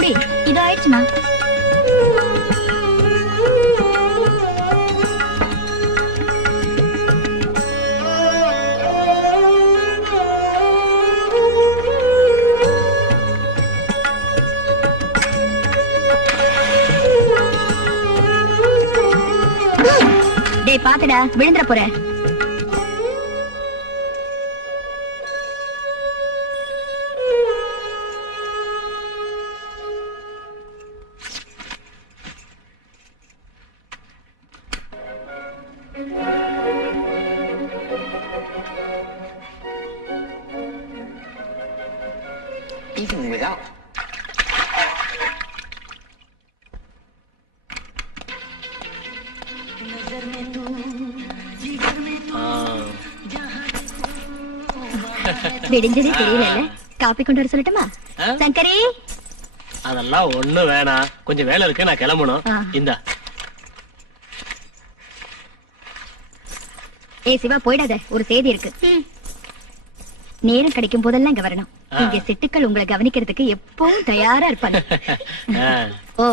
முடி. இது ஆயிடுச்சுமா. டேய் பாத்துடா, விழுந்துற போற. Even without. விடிஞ்சதே தெரியல. காப்பி கொண்டு வர சொல்லட்டுமா? சங்கரி, அதெல்லாம் ஒண்ணு வேணாம். கொஞ்சம் வேலை இருக்கு, நான் கிளம்பணும். இந்தா. ஏய் சிவா, போயிடாத, ஒரு செய்தி இருக்கு. நேரம் கிடைக்கும் போதெல்லாம் இங்க வரணும். இங்க சிட்டுக்கள் உங்களை கவனிக்கிறதுக்கு எப்பவும் தயாரா இருப்பாங்க. ஓ,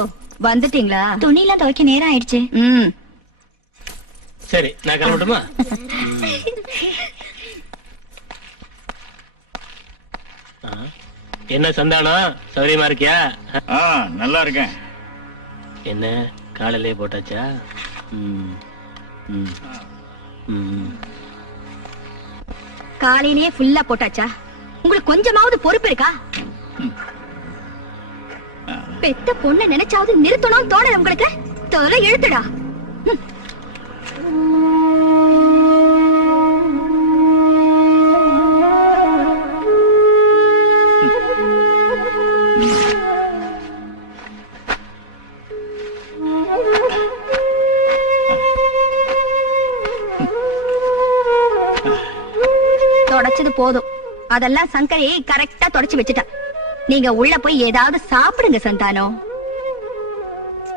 வந்துட்டீங்களா? துணி எல்லாம் துவைக்க நேரம் ஆயிடுச்சு. சரி, நான் கிளம்பட்டுமா? என்ன சந்தானம், சௌரியமா இருக்கியா? நல்லா இருக்கேன். என்ன காலையிலே போட்டாச்சா? காலையிலேயே ஃபுல்லா போட்டாச்சா? உங்களுக்கு கொஞ்சமாவது பொறுப்பு இருக்கா? பெத்த பொண்ண நினைச்சாவது நிறுத்தணும் தோணல உங்களுக்கு? தொலை எழுத்துடா. தொடச்சது போதும். அதெல்லாம் சங்கரி கரெக்டா தொடச்சு வச்சுட்டா. நீங்க உள்ள போய் ஏதாவது சாப்பிடுங்க சந்தானம்.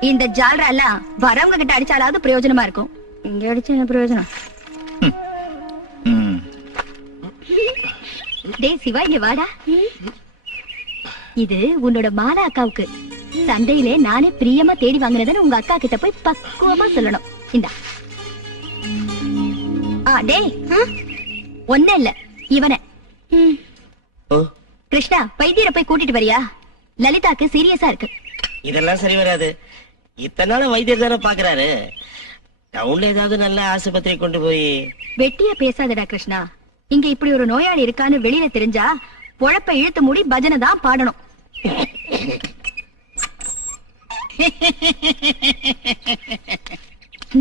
இந்த ஜால்ரா எல்லாம் வரவங்க கிட்ட அடிச்சாலாவது பிரயோஜனமா இருக்கும். இங்க அடிச்சு என்ன பிரயோஜனம்? டேய் சிவா, இங்க வாடா. இது உன்னோட மாலா அக்காவுக்கு. சந்தையிலே நானே பிரியமா தேடி வாங்கினதுன்னு உங்க அக்கா கிட்ட போய் பக்குவமா சொல்லணும். இந்தா. டேய், ஒண்ணு இல்ல, இவன கிருஷ்ணா, வைத்தியரை போய் கூட்டிட்டு வரியா? லலிதாக்கு சீரியஸா இருக்கு. இதெல்லாம் சரி வராது. இத்தனை நாள் வைத்தியர் தானே பாக்குறாரு. டவுன்ல ஏதாவது நல்ல ஆஸ்பத்திரி கொண்டு போய். வெட்டியா பேசாதடா கிருஷ்ணா. இங்க இப்படி ஒரு நோயாளி இருக்கான்னு வெளியில தெரிஞ்சா பொழப்ப இழுத்து மூடி பஜனை தான் பாடணும்.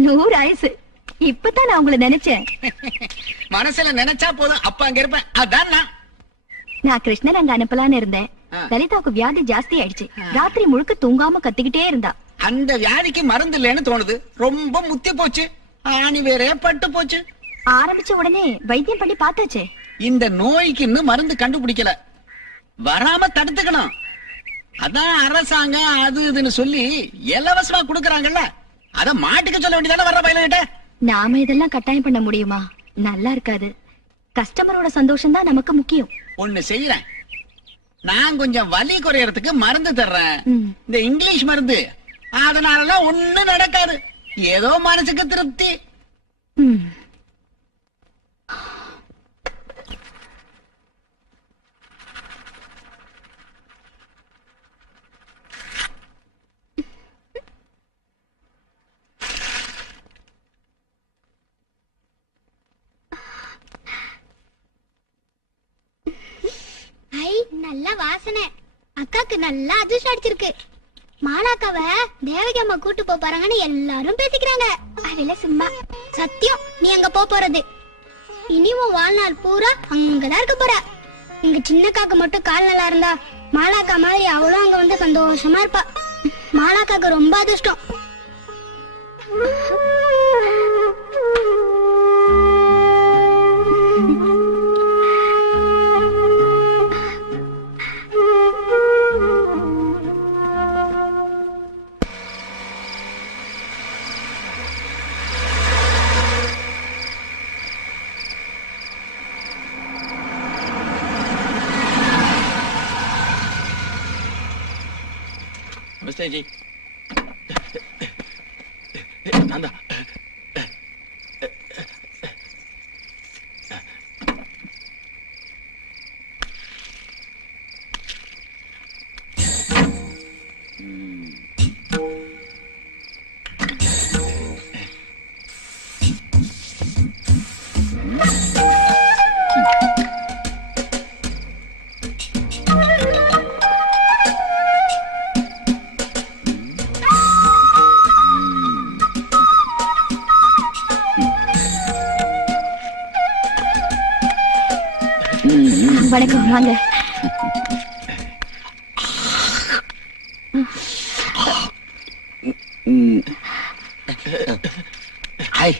நூறு ஆயுசு. இப்பதான் நான் உங்களை நினைச்சேன். மனசுல நினைச்சா போதும், அப்ப அங்க இருப்பேன். அதான் நான் கிருஷ்ணர் அங்க அனுப்பலான்னு இருந்தேன். லலிதாவுக்கு வியாதி ஜாஸ்தி ஆயிடுச்சு. ராத்திரி முழுக்க தூங்காம கத்திக்கிட்டே இருந்தா. அந்த வியாதிக்கு மருந்து இல்லைன்னு தோணுது. ரொம்ப முத்தி போச்சு. ஆணி வேற பட்டு போச்சு. ஆரம்பிச்ச உடனே வைத்தியம் பண்ணி பார்த்தாச்சே. இந்த நோய்க்கு இன்னும் மருந்து கண்டுபிடிக்கல. வராம தடுத்துக்கணும். அதான் அரசாங்கம் அது இதுன்னு சொல்லி இலவசமா குடுக்கறாங்கல்ல. அத மாட்டுக்கு சொல்ல வேண்டியதானே வர்ற பயில கிட்ட. நாம இதெல்லாம் கட்டாயம் பண்ண முடியுமா? நல்லா இருக்காது. கஸ்டமரோட சந்தோஷம் தான் நமக்கு முக்கியம். ஒண்ணு செய்யறேன். நான் கொஞ்சம் வலி குறையறதுக்கு மருந்து தர்றேன். இந்த இங்கிலீஷ் மருந்து. அதனாலலாம் ஒண்ணும் நடக்காது. ஏதோ மனசுக்கு திருப்தி. நல்ல வாசனை. அக்காக்கு நல்லா அதிர்ஷ்டம் அடிச்சிருக்கு. மாலாக்காவ தேவகி அம்மா கூட்டு போறாங்கன்னு எல்லாரும் பேசிக்கிறாங்க. அதெல்லாம் சும்மா. சத்தியம், நீ அங்க போறது. இனி உன் வாழ்நாள் பூரா அங்கதான் இருக்க போற. எங்க சின்ன காக்கு மட்டும் கால் நல்லா இருந்தா மாலாக்கா மாதிரி அவளும் அங்க வந்து சந்தோஷமா இருப்பா. மாலாக்காக்கு ரொம்ப அதிர்ஷ்டம். ஜி நான் தான். வணக்கம், வாங்க. ஹாய்.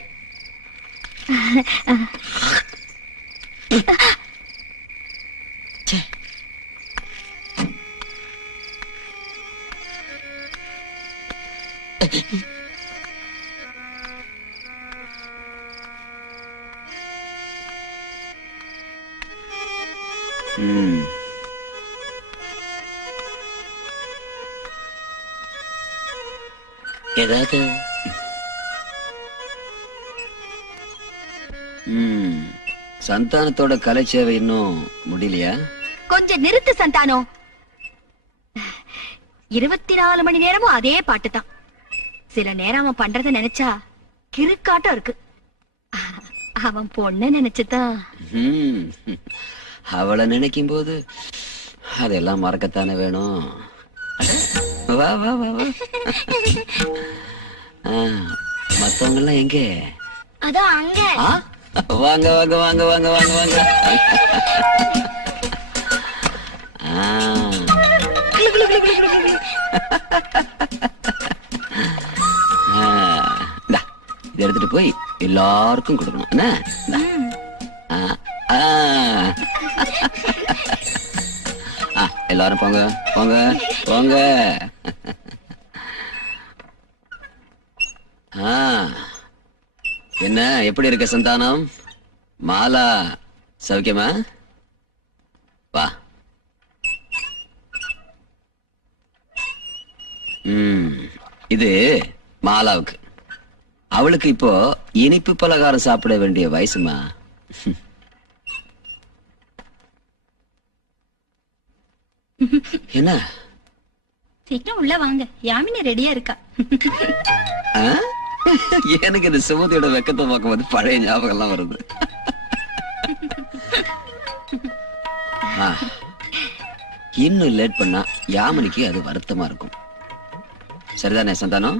ஏதாவது சந்தானத்தோட கலை சேவை இன்னும் முடியலையா? கொஞ்சம் நிறுத்து சந்தானம். 24 மணி நேரமும் அதே பாட்டு தான். சில நேரம் அவன் பண்றத நினைச்சா கிறுக்காட்டம் இருக்கு. அவன் பொண்ண நினைச்சுதான். அவளை நினைக்கும் போது அதெல்லாம் மறக்கத்தானே வேணும். வா வா வா வா. மத்தவங்க எல்லாம் எங்க? அதோ அங்க. வாங்க வாங்க வாங்க வாங்க வாங்க வாங்க. இதை எடுத்துட்டு போய் எல்லாருக்கும் கொடுக்கணும். என்ன? எல்லாரும் போங்க போங்க போங்க. என்ன எப்படி இருக்க சந்தானம்? மாலா சௌக்கியமா? வா. இது மாலாவுக்கு. அவளுக்கு இப்போ இனிப்பு பலகாரம் சாப்பிட வேண்டிய வயசுமா. என்ன? சீக்கிரம் உள்ள வாங்க, யாமினி ரெடியா இருக்கா. எனக்கு இந்த சுமதியோட வெக்கத்தை பார்க்கும்போது பழைய ஞாபகம் எல்லாம் வருது. இன்னும் லேட் பண்ணா யாமினிக்கு அது வருத்தமா இருக்கும். சரிதானே சந்தானம்?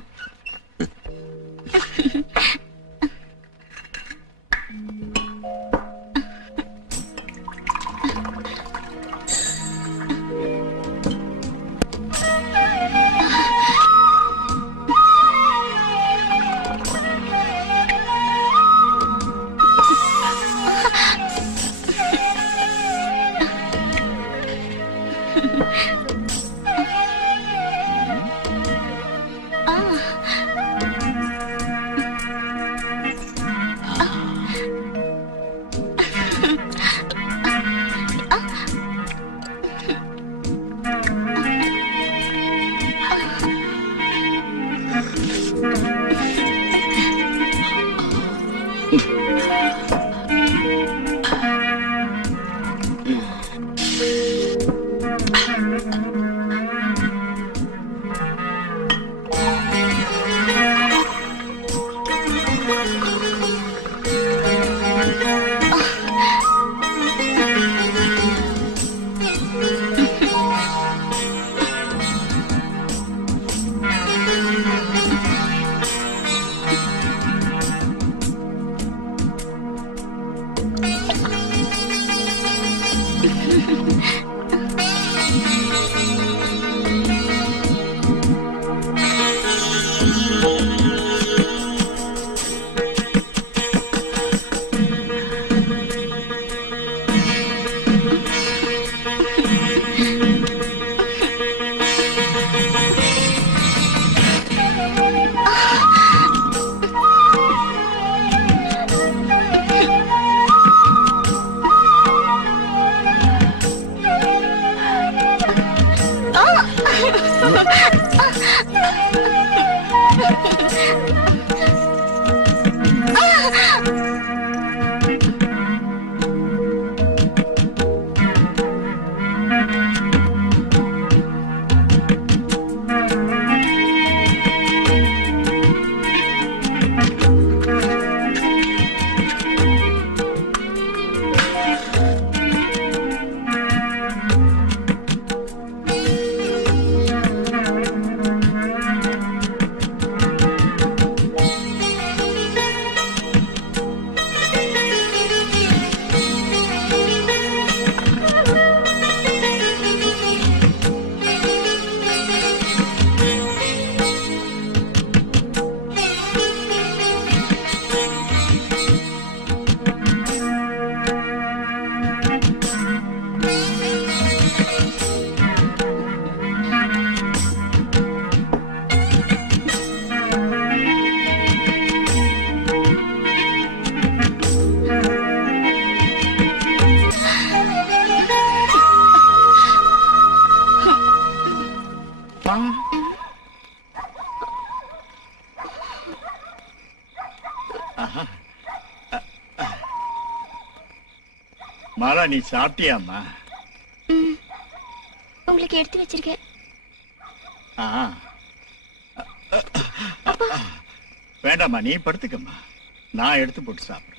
ஆஹா. மாலா நீ சாப்பிட்டியாம்மா? உங்களுக்கு எடுத்து வச்சிருக்கேன். ஆ. வேண்டாம்மா, நீ படுத்துக்கம்மா, நான் எடுத்து போட்டு சாப்பிடுறேன்.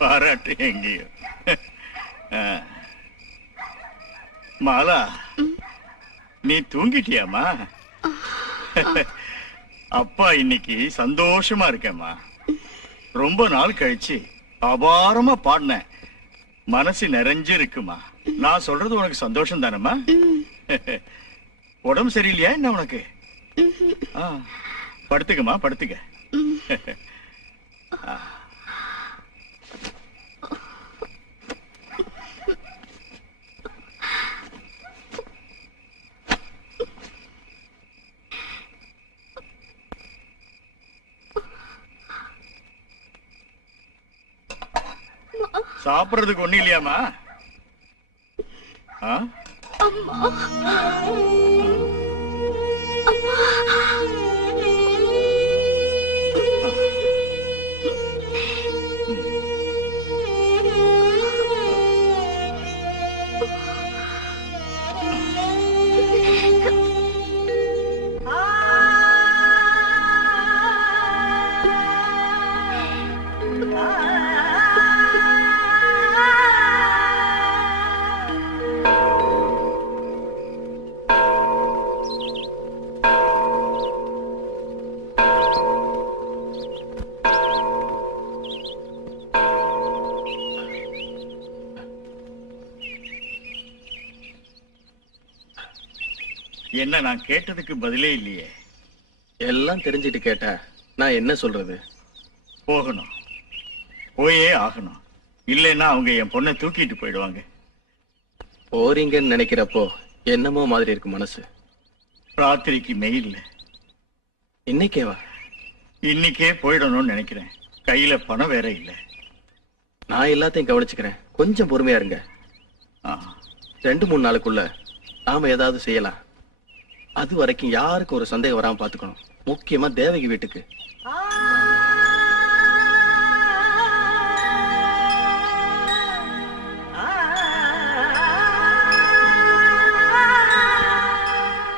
பாராட்டு எங்கேயோ. மாலா, நீ தூங்கிட்டியாமா? அப்பா இன்னைக்கு சந்தோஷமா இருக்கேம்மா. ரொம்ப நாள் கழிச்சு அபாரமா பாடினேன், மனசு நிறைஞ்சு இருக்குமா. நான் சொல்றது உனக்கு சந்தோஷம் தானம்மா? உடம்பு சரியில்லையா என்ன உனக்கு? படுத்துக்கம்மா, படுத்துக்க. சாப்பிடுறதுக்கு ஒண்ணு இல்லையாமா? என்ன நான் கேட்டதுக்கு பதிலே இல்லையே? எல்லாம் தெரிஞ்சிட்டு கேட்டா நான் என்ன சொல்றது? போகணும், போயே ஆகணும். இல்லைன்னா அவங்க என் பொண்ணை தூக்கிட்டு போயிடுவாங்க. போறீங்கன்னு நினைக்கிறப்போ என்னமோ மாதிரி இருக்கு மனசு. ராத்திரிக்கு மெயில் இன்னைக்கேவா? இன்னைக்கே போயிடணும்னு நினைக்கிறேன். கையில பணம் வேற இல்ல. நான் எல்லாத்தையும் கவனிச்சுக்கிறேன், கொஞ்சம் பொறுமையா இருங்க. 2-3 நாளுக்குள்ள நாம ஏதாவது செய்யலாம். அது வரைக்கும் யாருக்கும் ஒரு சந்தேகம் வராம பாத்துக்கணும், முக்கியமா தேவகி வீட்டுக்கு.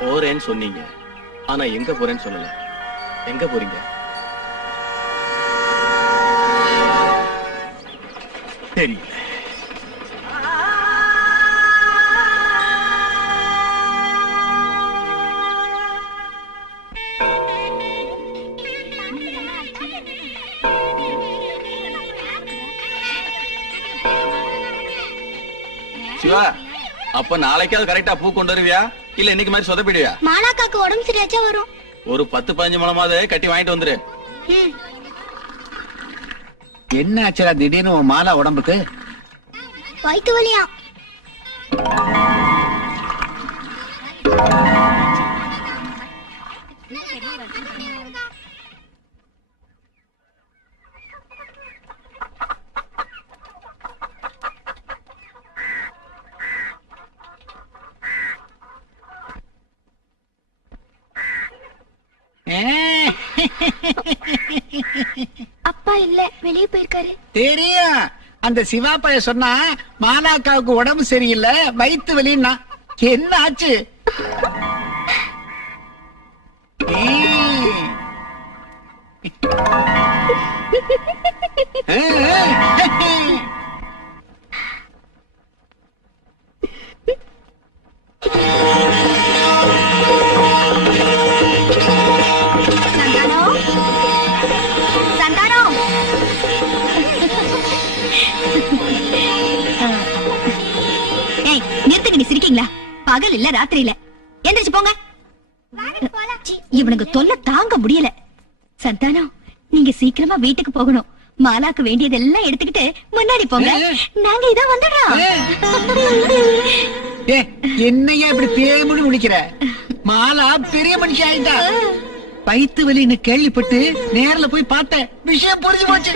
போறேன்னு சொன்னீங்க, ஆனா எங்க போறேன்னு சொல்லல. எங்க போறீங்க? தெரியல. சிவா, அப்ப நாளைக்காவது கரெக்டா பூ கொண்டு வருவியா, இல்ல இன்னைக்கு மாதிரி சொதப்பிடுவியா? மாலாக்காக்கு உடம்பு சரியாச்சா வரும். ஒரு 10-15 முழமாவது கட்டி வாங்கிட்டு வந்துரு. என்ன ஆச்சுடா திடீர்னு உன் மாலா உடம்புக்கு? வயிற்று வலியா? அப்பா இல்ல, வெளியே போயிருக்காரு. தெரியும், அந்த சிவா பைய சொன்னா மாலாக்காவுக்கு உடம்பு சரியில்லை, வயிற்று வலின்னா. என்ன ஆச்சு? வந்துட்டீங்களா? பகல் இல்ல ராத்திரி இல்ல, எந்திரிச்சு போங்க. சீ, இவனுக்கு தொல்லை தாங்க முடியல. சந்தானம், நீங்க சீக்கிரமா வீட்டுக்கு போகணும். மாலாக்கு வேண்டியதெல்லாம் எடுத்துக்கிட்டு முன்னாடி போங்க. நாங்க இதோ வந்துடுறோம். ஏ, என்னையா இப்படி தேமுன்னு முடிக்கிற? மாலா பெரிய மனுஷி ஆயிட்டா. வயித்து வலின்னு கேள்விப்பட்டு நேர்ல போய் பார்த்தேன், விஷயம் புரிஞ்சு போச்சு.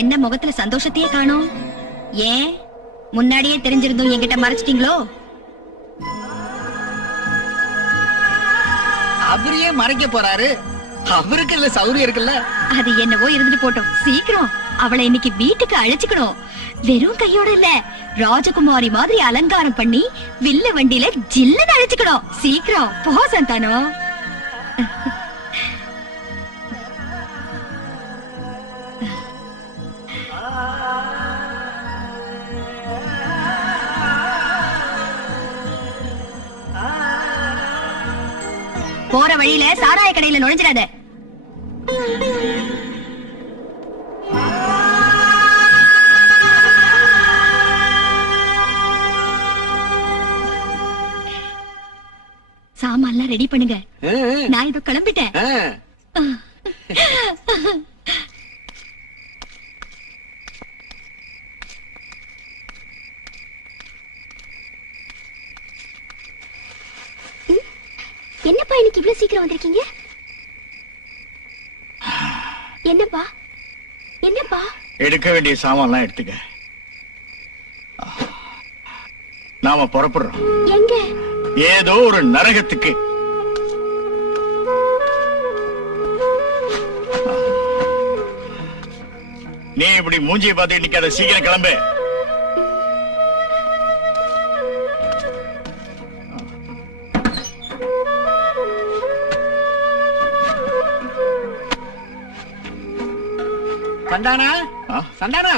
என்ன முகத்துல சந்தோஷத்தையே காணோம்? ஏன் முன்னாடியே தெரிஞ்சிருந்தும் என்கிட்ட மறைச்சிட்டீங்களோ? அவரையே மறைக்க போறாரு, அவருக்கு இல்ல சௌரியம் இருக்குல்ல. அது என்னவோ இருந்துட்டு போட்டோம். சீக்கிரம் அவளை இன்னைக்கு வீட்டுக்கு அழைச்சுக்கணும். வெறும் கையோட இல்ல, ராஜகுமாரி மாதிரி அலங்காரம் பண்ணி வில்ல வண்டியில ஜில்லுன்னு அழைச்சுக்கணும். சீக்கிரம் போ சந்தானம். போற வழியில சாராய கடையில நுழைஞ்சிடாத. சாமான்லாம் ரெடி பண்ணுங்க, நான் இதோ கிளம்பிட்டேன். என்னப்பா இன்னைக்கு இவ்வளவு சீக்கிரம் வந்திருக்கீங்க? என்னப்பா என்னப்பா? எடுக்க வேண்டிய சாமான்லாம் எடுத்துக்க. நாம புறப்படுறோம். எங்க? ஏதோ ஒரு நரகத்துக்கு. நீ இப்படி மூஞ்சியை பார்த்து நிக்காத, சீக்கிரம் கிளம்பு. சந்தானா, சந்தானா,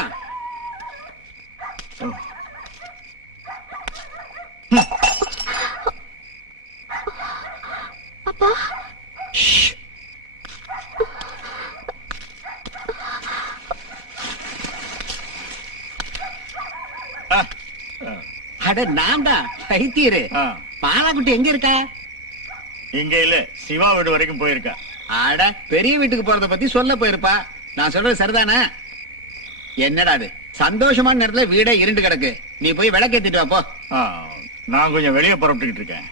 அப்பா அட நான் தான் பைத்தியரு. மாலாக்குட்டி எங்க இருக்கா? இங்க இல்ல, சிவா வீடு வரைக்கும் போயிருக்கா. அட, பெரிய வீட்டுக்கு போறத பத்தி சொல்ல போயிருப்பா. நான் சொல்றது சரிதானே? என்னடா அது, சந்தோஷமான நேரத்துல வீடே இருண்டு கிடக்கு. நீ போய் விளக்கேத்திட்டு வா போ. நான் கொஞ்சம் வெளியே புறப்பட்டுக்கிட்டு இருக்கேன்.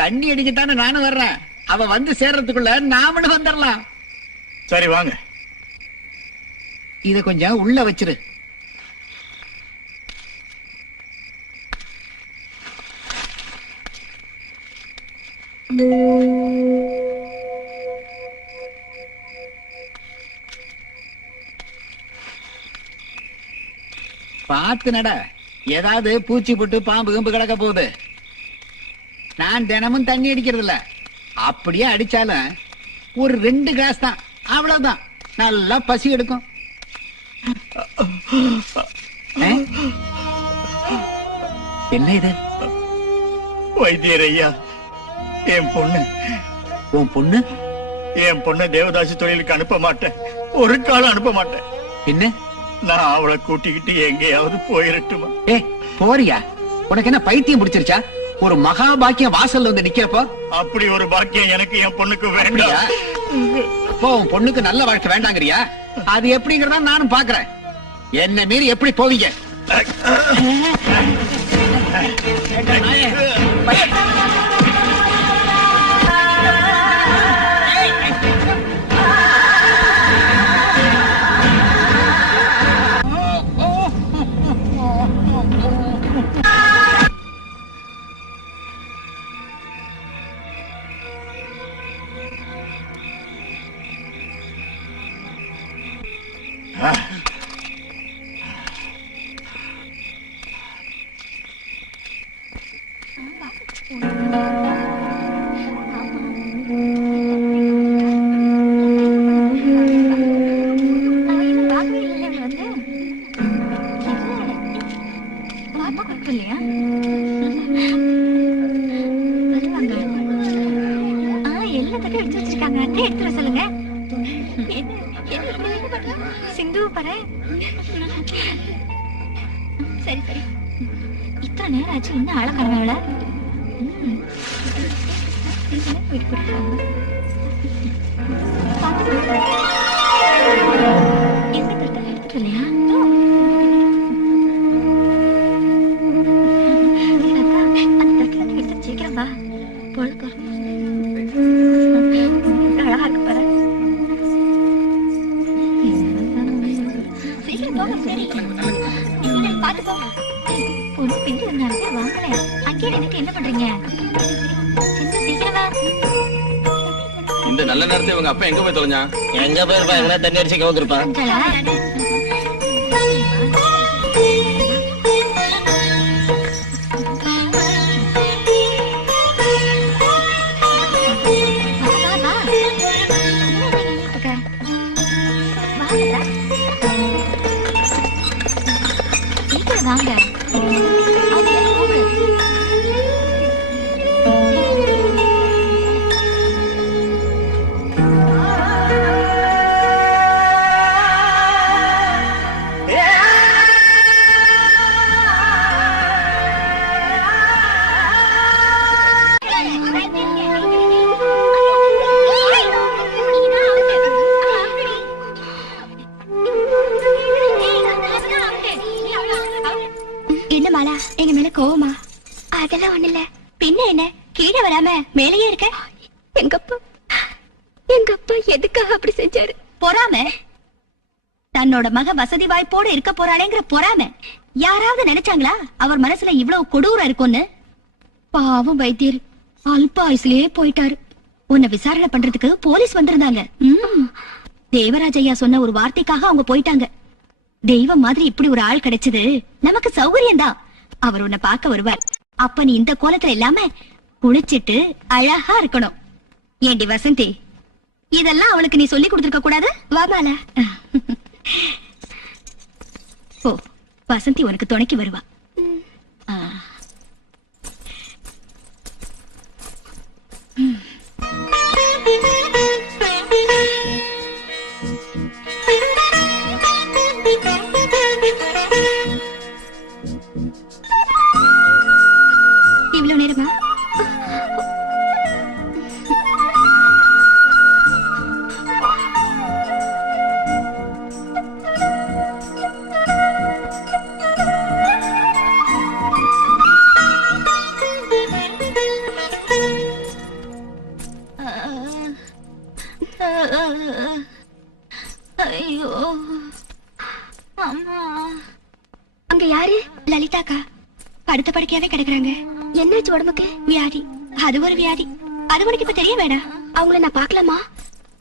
தண்ணி அடிக்கத்தானே நானும் வர்றேன். அவ வந்து சேர்றதுக்குள்ள நாமளும் வந்துடலாம். சரி வாங்க. இத கொஞ்சம் உள்ள வச்சிரு. பார்த்து நட, ஏதாவது பூச்சி போட்டு பாம்பு கம்பு கிடக்க போகுது. நான் தினமும் தண்ணி அடிக்கிறது இல்ல, அப்படியே அடிச்சாலும் ஒரு 2 கிளாஸ் தான், அவ்வளவுதான். நல்லா பசி எடுக்கும். என்ன இது? வைத்தியர் ஐயா, என் பொண்ணு. உன் பொண்ணு? என் பொண்ணை தேவதாசி தொழிலுக்கு அனுப்ப மாட்டேன், ஒரு காலம் அனுப்ப மாட்டேன். என்ன? நான் அவளை கூட்டிக்கிட்டு எங்கேயாவது போயிரட்டுமா? போறியா? உனக்கு என்ன பைத்தியம் பிடிச்சிருச்சா? ஒரு மகா பாக்கியம் வாசல்ல வந்து நிக்கிறப்போ அப்படி ஒரு பாக்கியம் எனக்கு என் பொண்ணுக்கு வேண்டாம். அப்போ உன் பொண்ணுக்கு நல்ல வாழ்க்கை வேண்டாங்கறியா? அது எப்படிங்கறத நானும் பாக்குறேன். என்ன மீறி எப்படி போவீங்க? சிந்து பாரு. சரி சரி. இத்தனை நேரம் ஆச்சு இன்னும் ஆள காணல. எடுத்துட்டு இல்லையா? சீக்கிரம் வா. பொழுது அழகா இருக்கு பாரு. சீக்கிரம் போக. சரி பாத்து போ. பொண்ணு பிந்தி வந்தாலே வாங்கல. அங்கே எனக்கு என்ன பண்றீங்க? சின்ன சீக்கிரம் வா. இந்த நல்ல நேரத்துல இவங்க அப்பா எங்க போய் தொலைஞ்சான்? எங்க போயிருப்பா? எங்கன்னா தண்ணி அடிச்சு கவுந்திருப்பான். வாங்க. என்ன மாலா, எங்க மேல கோவமா? அதெல்லாம் ஒண்ணு இல்ல. பின்ன என்ன, கீழே வராம மேலேயே இருக்க? எங்க அப்பா எதுக்காக அப்படி செஞ்சாரு? பொறாம. தன்னோட மக வசதி வாய்ப்போடு இருக்க போறாளேங்கிற பொறாம. யாராவது நினைச்சாங்களா அவர் மனசுல இவ்வளவு கொடூரம் இருக்கும்னு? பாவம் வைத்தியர் அல்ப ஆயுசுலயே போயிட்டாரு. உன்னை விசாரணை பண்றதுக்கு போலீஸ் வந்திருந்தாங்க. தேவராஜ் ஐயா சொன்ன ஒரு வார்த்தைக்காக அவங்க போயிட்டாங்க. தெய்வம் மாதிரி இப்படி ஒரு ஆள் கிடைச்சது நமக்கு சௌகரியம் தான். அவர் உன்னை பார்க்க வருவார். அப்ப நீ இந்த கோலத்துல இல்லாம குளிச்சிட்டு அழகா இருக்கணும். ஏண்டி வசந்தி, இதெல்லாம் அவளுக்கு நீ சொல்லி கொடுத்திருக்க கூடாது? வாமால. ஓ, வசந்தி உனக்கு துணைக்கு வருவா. இவ்வளவு நேரமா? ஐயோ அம்மா. அங்க யாரு? லலிதாக்கா படுத்த படுக்கையாவே கிடக்குறாங்க. என்னாச்சு உடம்புக்கு? வியாதி. அது ஒரு வியாதி. அது உனக்கு இப்ப தெரிய வேண்டாம். அவங்கள நான் பாக்கலாமா?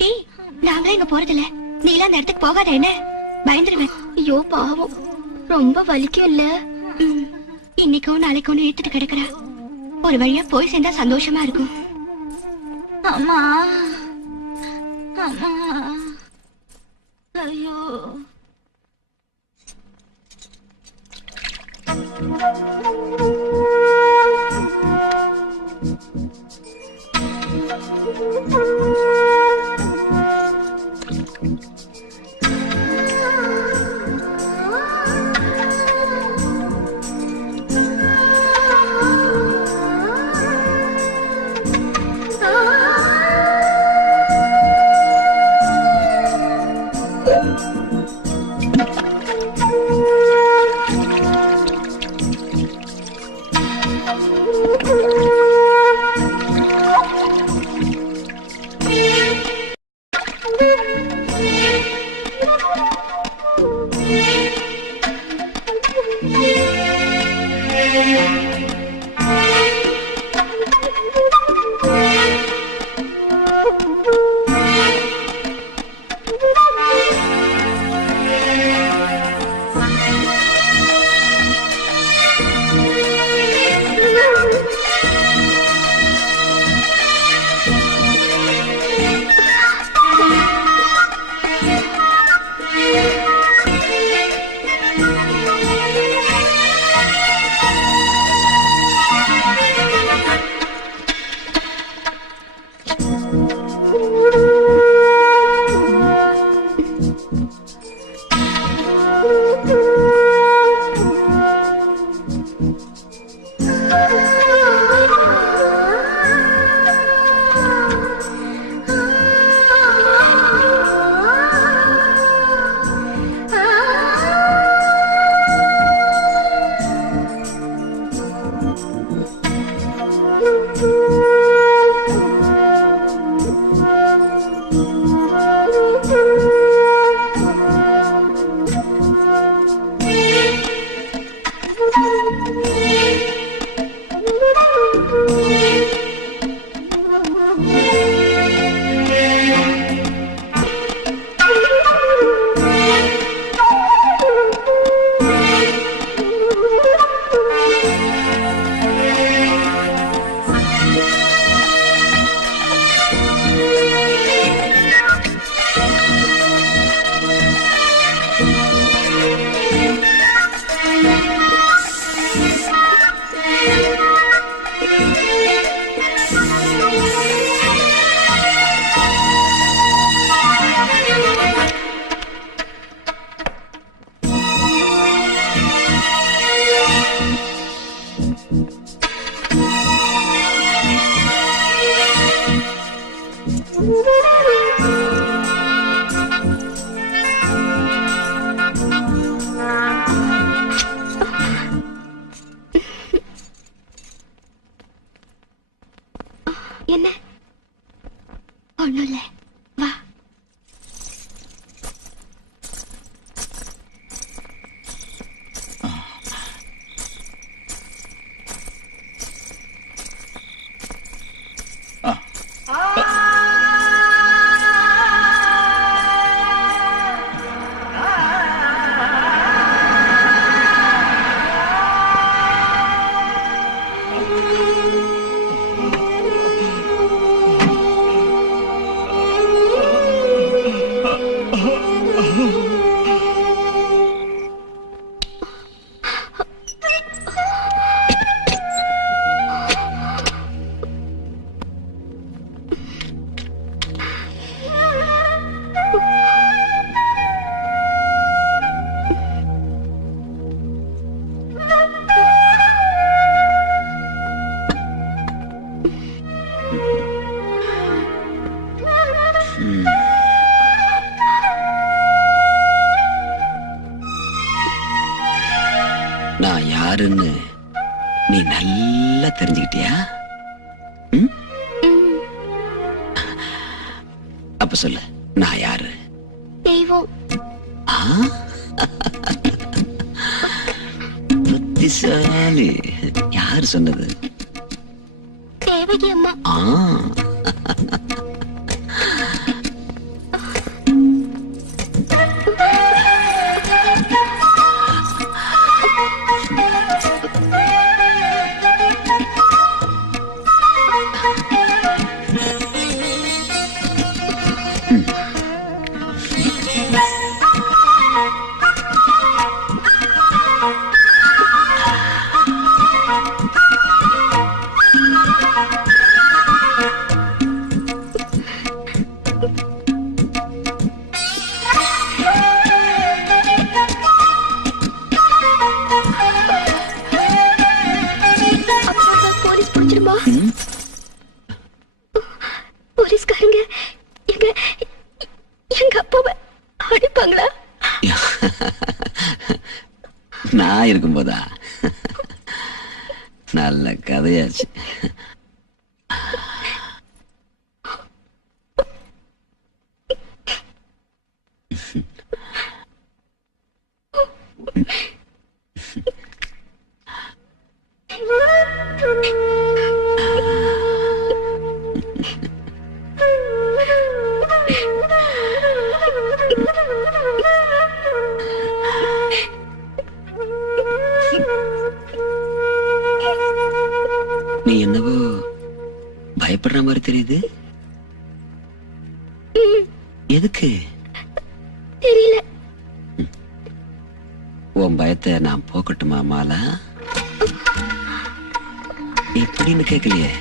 ஏய், நாங்களே இங்க போறதில்ல. நீ எல்லாம் அந்த இடத்துக்கு போகாத. என்ன பயந்துருவேன். ஐயோ பாவம், ரொம்ப வலிக்கும் இல்ல? இன்னைக்கும் நாளைக்கும் இழுத்துட்டு கிடக்குறா. ஒரு வழியா போய் சேர்ந்தா சந்தோஷமா இருக்கும். அம்மா அம்மா. ஐயோ நான் யாருன்னு நீ நல்லா தெரிஞ்சுக்கிட்டியா? ம்? அப்ப சொல்லு, நான் யாரு? தெய்வம். ஆ? புத்திசாலி. யார் சொன்னது? தேவகி அம்மா. ஆ. போலீஸ் பிடிச்சிருமா? போலீஸ்காரங்க எங்க எங்க அப்பாவை அடிப்பாங்களா? நான் இருக்கும்போதா? நல்ல கதையாச்சு. நீ என்னவோ பயப்படுற மாதிரி தெரியுது. எதுக்கு? தெரியல. உன் பயத்தை நான் போக்கட்டுமா மாலா? எப்படின்னு கேட்கலையே.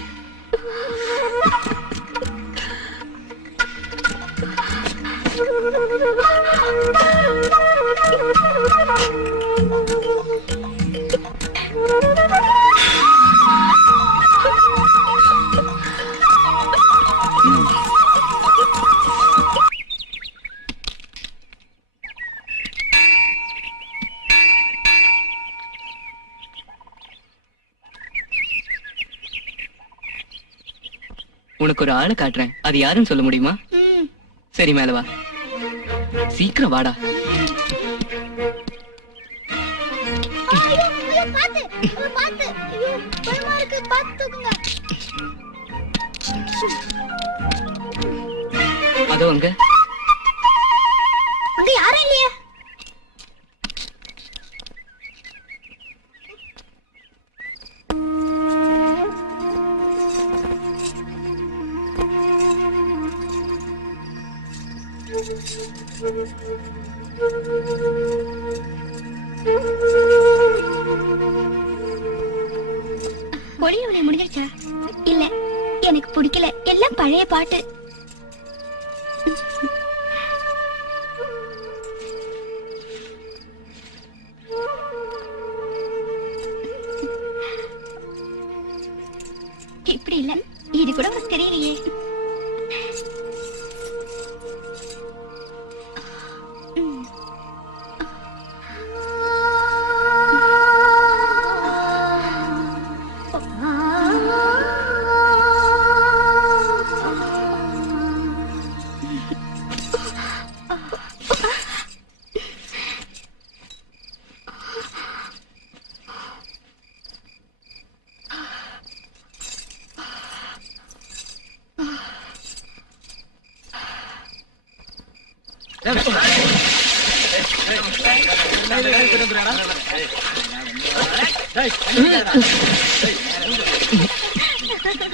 உனக்கு ஒரு ஆளை காட்டுறேன், அது யாருன்னு சொல்ல முடியுமா? சரி, மேல வா, சீக்கிரம் வாடா. அதோ அங்க அங்க யாரும் இல்லையே. ஒளி ஒளி முடிஞ்சிருச்சா? இல்ல, எனக்கு பிடிக்கல. எல்லாம் பழைய பாட்டு. இப்படி இல்ல, இது கூட உனக்கு தெரியலையே.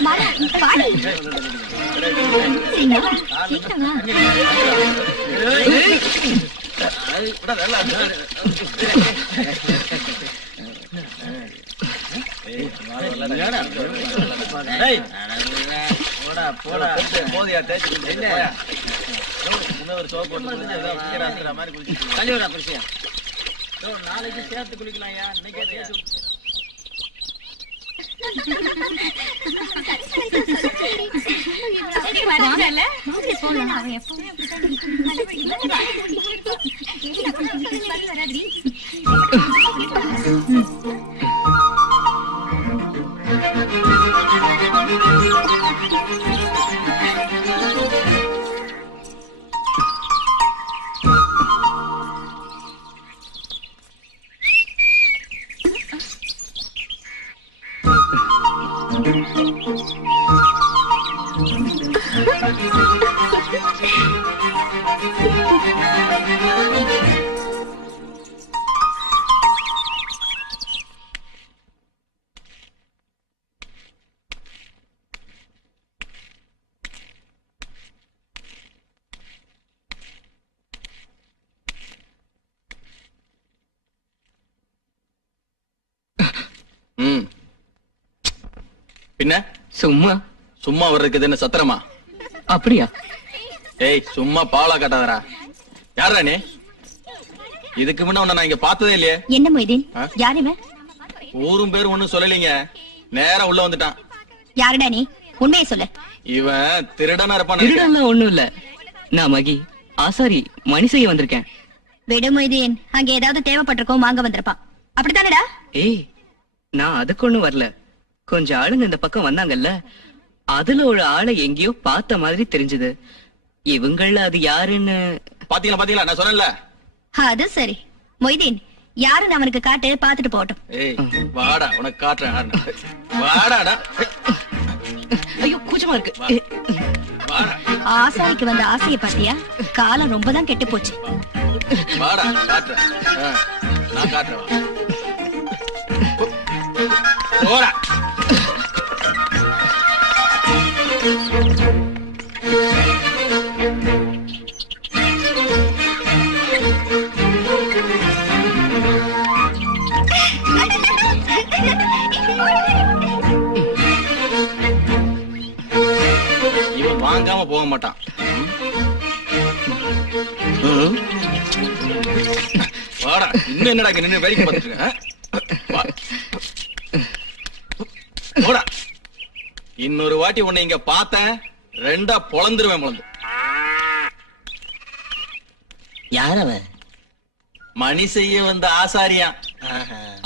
மாலா, வாடி. சீக்கிரம் வா. நாளைக்கு சேர்த்து குளிக்கலாம். பின்ன சும்மா சும்மா வர்றதுக்கு என்ன சத்திரமா? அப்படியா? ஏய் சும்மா பாலா காட்டாதடா. யாரா நீ? இதுக்கு முன்ன உன்னை நான் இங்க பார்த்ததே இல்லையே. என்ன மொய்தீன்? ஆ? யாருமே? ஊரும் பேர் ஒண்ணும் சொல்லலீங்க. நேரா உள்ள வந்துட்டான். யாருடா நீ? உண்மையை சொல்லு. இவன் திருடனா இருப்பான். திருடெல்லாம் ஒண்ணும் இல்ல. நான் மகி ஆசாரி மணி செய்ய வந்திருக்கேன். விடு மொய்தீன், அங்க ஏதாவது தேவைப்பட்டிருக்கோம் வாங்க வந்திருப்பான். அப்படித்தானடா? ஏய் நான் அதுக்கு ஒண்ணும் வரல. கொஞ்சம் ஆளுங்க இந்த பக்கம் வந்தாங்கல்ல, அதுல ஒரு ஆளை எங்கேயோ பார்த்த மாதிரி தெரிஞ்சது. இவங்கள அது யாருன்னு பாத்தீங்களா நான் சொன்னேன்ல. அது சரி. மொய்தீன், யாருன்னு அவனுக்கு காட்டு, பாத்துட்டு போகட்டும். ஏய் வாடா உனக்கு காட்டுறேன் யாருன்னு. வாடாடா. ஐயோ கூச்சமா இருக்கு. வாடா. ஆசாரிக்கு வந்த ஆசைய பாத்தியா? காலம் ரொம்பதான் கெட்டு போச்சு. வாடா காட்டுறேன். நான் காட்டுறேன். போடா. இவன் வாங்காம போக மாட்டான். வாடா. இன்னும் என்னடா இங்க நின்னு வேடிக்கை பார்த்துட்டு இருக்க? வா. போடா. இன்னொரு வாட்டி உன்னை இங்க பார்த்தேன், ரெண்டா பொளந்துருவேன். பொளந்து யார் அவன்? மணி செய்ய வந்த ஆசாரியா.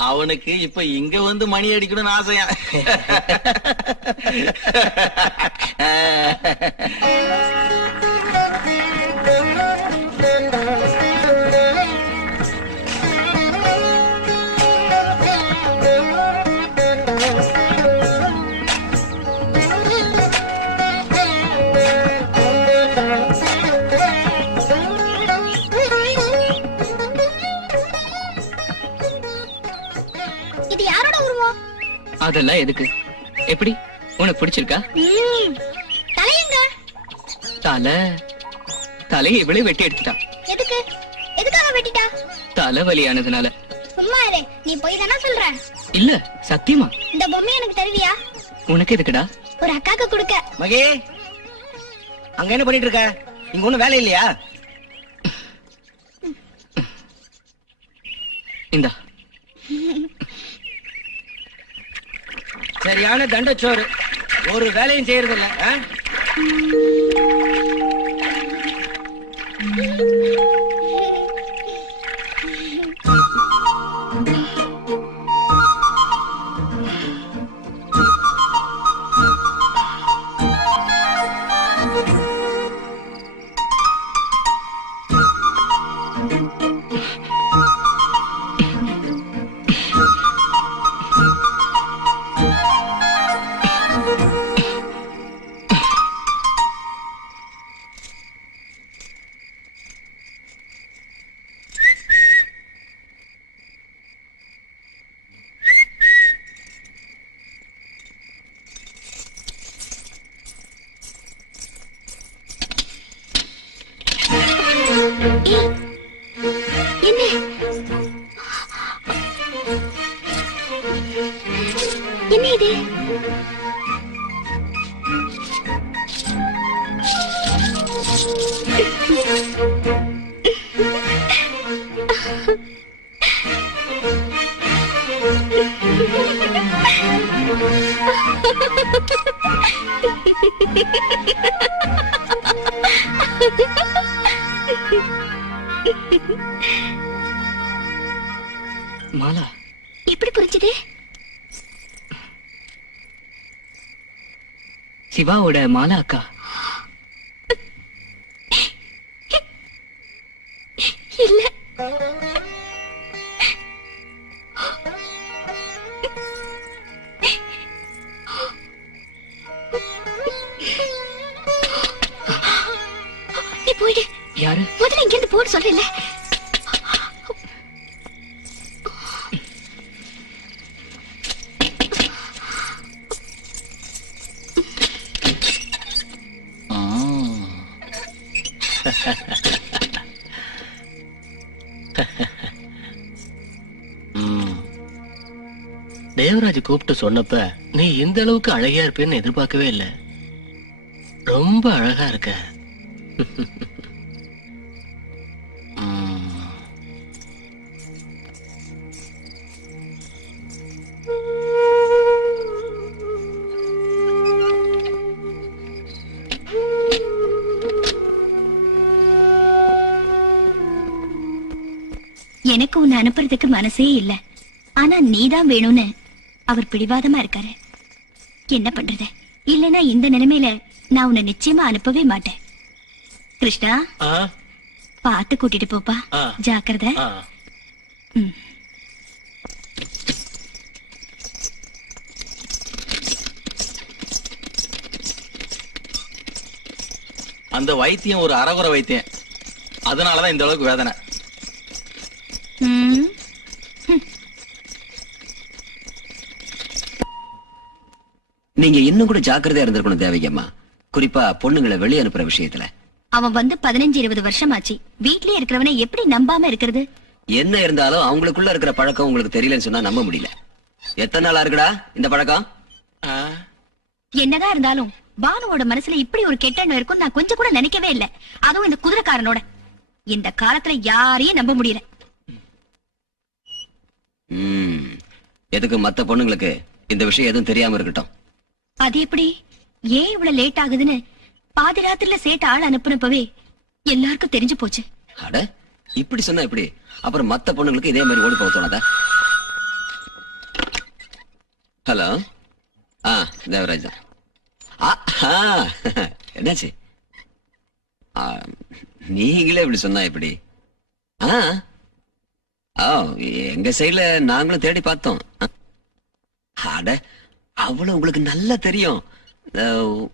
அவனுக்கு இப்ப இங்க வந்து மணி அடிக்கணும்னு ஆசையா. இது யாரோட உருவம்? அதெல்லாம் எதுக்கு? எப்படி உனக்கு பிடிச்சிருக்கா? தலையங்க. தலையை இவ்வளவு வெட்டி எடுத்துட்டா. எதுக்கு? எதுக்காக வெட்டிட்டா? தலைவலியானதுனால. சும்மா இரு, நீ போய் தானே சொல்ற. இல்ல சத்தியமா. இந்த பொம்மை எனக்கு தருவியா? உனக்கு எதுக்குடா? ஒரு அக்காக்கு கொடுக்க. மகி, அங்க என்ன பண்ணிட்டு இருக்க? இங்க ஒண்ணும் வேலை இல்லையா? இந்தா. சரியான தண்டச்சோறு. ஒரு வேலையும் செய்யறது இல்ல. என்ன என்ன இது? மாலா, எப்படி புரிஞ்சுது? சிவாவோட மாலா அக்கா. இல்ல, நீ போயிடு. யாரு? முதல்ல இங்க இருந்து போன்னு சொல்றேன்ல. தேவராஜ் கூப்பிட்டு சொன்னப்ப நீ இந்த அளவுக்கு அழகியா இருப்பேன்னு எதிர்பார்க்கவே இல்லை. ரொம்ப அழகா இருக்க. எனக்கு உன்னை அனுப்புறதுக்கு மனசே இல்ல. ஆனா நீதான் வேணும்னு அவர் பிடிவாதமா இருக்காரு. என்ன பண்றது? இல்லனா இந்த நிலைமையில நான் உன்னை நிச்சயமா அனுப்பவே மாட்டேன். கிருஷ்ணா, ஆ, பார்த்து கூட்டிட்டு போப்பா. ஆ. ஜாக்கிரதை. ஆ. ம். அந்த வைத்தியம் ஒரு அறகுறை வைத்தியம். அதனாலதான் இந்த அளவுக்கு வேதனை. ம். நீங்க இன்னும் கூட ஜாக்கிரதையா இருந்திருக்கணும் தேவகியம்மா. குறிப்பா பொண்ணுங்களை வெளியே அனுப்புற விஷயத்துல. அவன் வந்து 15-20 வருஷம் ஆச்சு. வீட்லயே இருக்கிறவனை எப்படி நம்பாம இருக்கிறது? என்ன இருந்தாலும் அவங்களுக்குள்ள இருக்கிற பழக்கம் உங்களுக்கு தெரியலன்னு சொன்னா நம்ப முடியல. எத்தனை நாளா இருக்குடா இந்த பழக்கம்? ஆ, என்னதான் இருந்தாலும் பானுவோட மனசுல இப்படி ஒரு கெட்ட எண்ணம் இருக்கும் நான் கொஞ்சம் கூட நினைக்கவே இல்ல. அதுவும் இந்த குதிரைக்காரனோட. இந்த காலத்துல யாரையும் நம்ப முடியல. எதுக்கு மத்த பொண்ணுங்களுக்கு இந்த விஷயம் எதுவும் தெரியாம இருக்கட்டும். அது எப்படி? ஏன் இவ்வளவு லேட் ஆகுதுன்னு பாதி ராத்திரில சேட்ட ஆள் அனுப்புனப்பவே எல்லாருக்கும் தெரிஞ்சு போச்சு. அட, இப்படி சொன்னா இப்படி அப்புறம் மத்த பொண்ணுங்களுக்கு இதே மாதிரி ஓடி போக தோணாதா? ஹலோ. தேவராஜா. என்னாச்சு? நீங்களே இப்படி சொன்னா எப்படி? எங்க சைடுல நாங்களும் தேடி பார்த்தோம். அட, அவ்வளவு உங்களுக்கு நல்லா தெரியும்.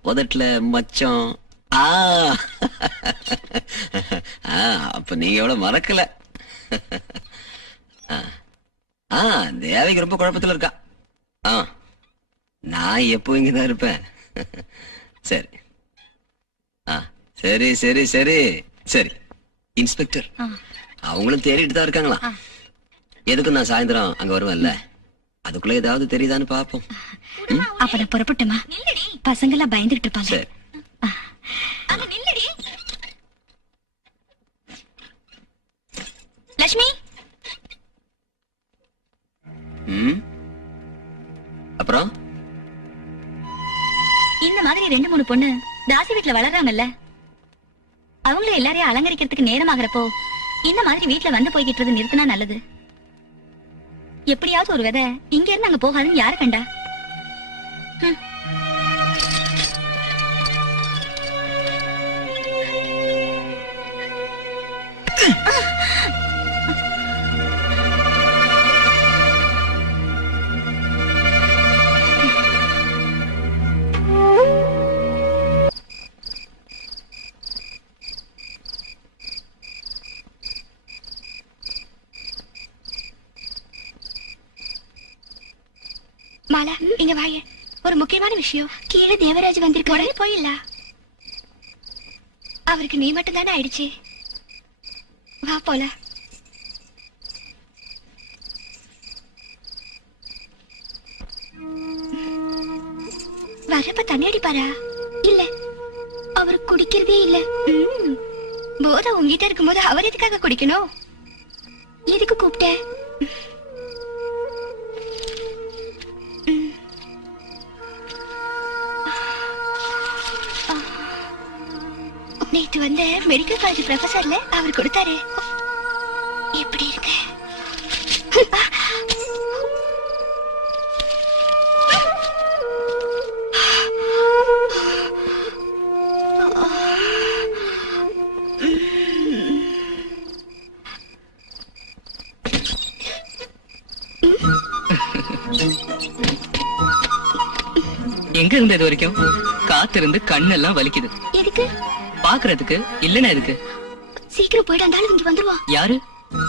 உதட்டுல மச்சம். அப்ப நீங்க எவ்வளவு மறக்கல. தேவைக்கு ரொம்ப குழப்பத்துல இருக்கா. நான் எப்போ இங்கதான் இருப்பேன். சரி. சரி சரி சரி சரி. இன்ஸ்பெக்டர் அவங்களும் தேடிட்டு தான் இருக்காங்களா? எதுக்கும் நான் சாயந்தரம் அங்க வருவேன்ல, அதுக்குள்ள ஏதாவது தெரியுதான்னு பாப்போம். அப்ப நான் புறப்பட்டுமா? பசங்க எல்லாம் பயந்துட்டு இருப்பாங்க. சரி. லட்சுமி, அப்புறம் இந்த மாதிரி 2-3 பொண்ணு தாசி வீட்டுல வளர்றாங்கல்ல, அவங்கள எல்லாரையும் அலங்கரிக்கிறதுக்கு நேரம் ஆகிறப்போ இந்த மாதிரி வீட்டுல வந்து போய்கிட்டு நிறுத்தினா நல்லது. எப்படியாவது ஒரு விதை இங்க இருந்து அங்க போகாதுன்னு யாரு கண்டா? மாலா, இங்க வாய. ஒரு முக்கியமான விஷயம். கீழே தேவராஜ் வந்திருக்காரு. போயிடல. அவருக்கு நீ மட்டும் தானே ஆயிடுச்சு. வா போல. வரப்ப தண்ணி அடிப்பாரா? இல்ல அவர் குடிக்கிறதே இல்ல. போதை உங்ககிட்ட இருக்கும்போது அவர் எதுக்காக குடிக்கணும்? எதுக்கு கூப்பிட்ட? நேத்து வந்து மெடிக்கல் காலேஜ் ப்ரொஃபசர்ல அவர் கொடுத்தாரு. எப்படி இருக்கு? எங்க இருந்து இது வரைக்கும்? காத்திருந்து கண்ணெல்லாம் வலிக்குது. எதுக்கு? பாக்குறதுக்கு இல்லன்னா எதுக்கு? சீக்கிரம் போயிட்டு இருந்தாலும் இங்க வந்துருவான். யாரு?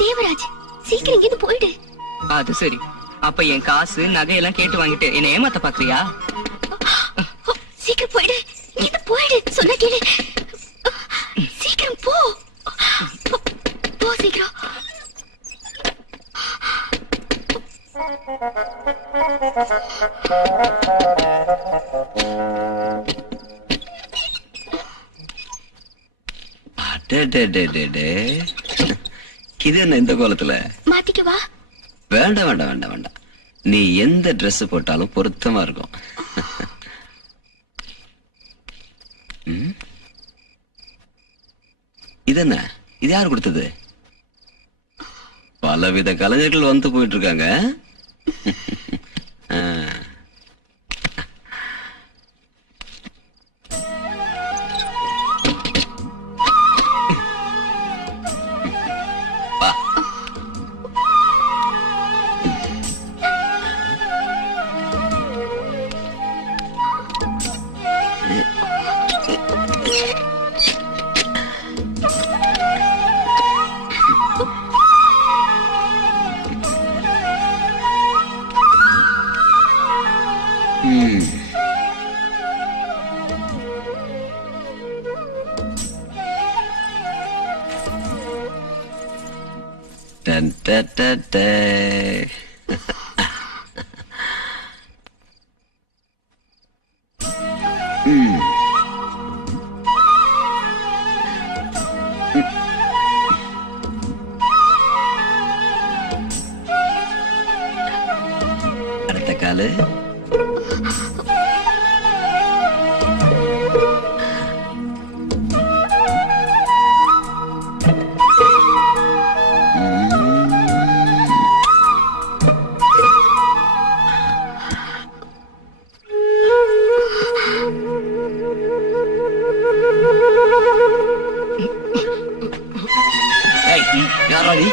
தேவராஜ். சீக்கிரம் இங்க இருந்து போயிடு. அது சரி. அப்ப என் காசு நகையெல்லாம் கேட்டு வாங்கிட்டு என்ன ஏமாத்த பாக்குறியா? சீக்கிரம் போயிடு. இங்க இருந்து போயிடு. சொன்ன கேளு. சீக்கிரம் போ. போ சீக்கிரம். இது என்ன இந்த கோலத்துல? மாத்திக்கவா? வேண்டாம் வேண்டாம் வேண்டாம் வேண்டாம். நீ எந்த Dress போட்டாலும் பொருத்தமா இருக்கும். இது என்ன? இது யாரு கொடுத்தது? பலவித கலைஞர்கள் வந்து போயிட்டு இருக்காங்க. Dun, dun, dun, dun. அடுத்த காலு. யாரா நீ?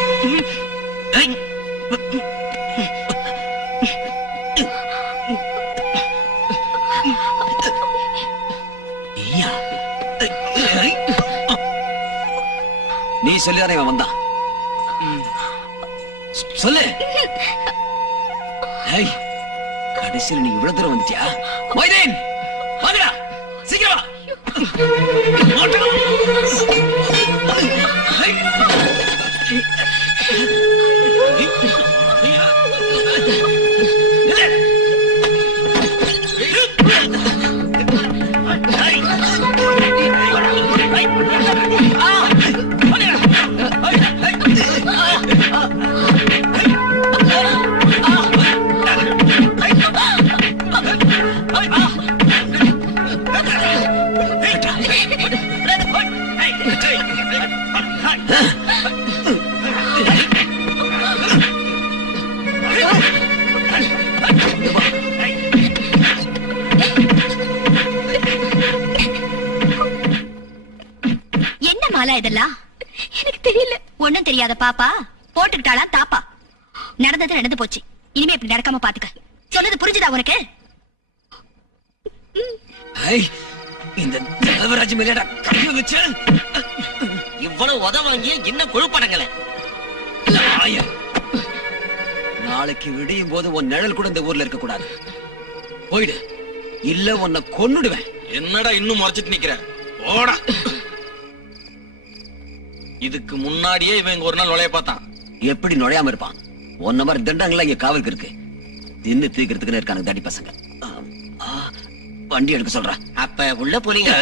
நீ சொல்லிதானே இவன் வந்தான்? சொல்லு. கடைசியில் நீ இவ்வளவு தூரம் வந்துட்டியா? மைதீன் வாங்கடா, சீக்கிரம் இதெல்லாம் எனக்கு தெரியல. ஒண்ணும் தெரியாத பாப்பா போட்டுக்கிட்டாலாம் தாப்பா. நடந்தது நடந்து போச்சு. இனிமே இப்படி நடக்காம பாத்துக்க. சொன்னது புரிஞ்சுதா உனக்கு? இந்த தேவராஜ் மேலடா கைய வச்சு இவ்வளவு உத வாங்கிய என்ன கொழுப்படங்களே. நாளைக்கு விடியும் போது உன் நிழல் கூட இந்த ஊர்ல இருக்க கூடாது. போயிடு, இல்ல உன்னை கொன்னுடுவேன். என்னடா இன்னும் மறைச்சிட்டு நிக்கிற? ஓடா. இதுக்கு முன்னாடியே இவன் இங்க ஒரு நாள் நுழைய பார்த்தான். எப்படி நுழையாம இருப்பான்? ஒன்ன மாதிரி தண்டாங்களா இங்க காவலுக்கு இருக்கு. தின்னு தீக்கிறதுக்குன்னு இருக்கானுங்க தடி பசங்க. வண்டி எடுக்க சொல்ற. அப்ப உள்ள போறீங்க.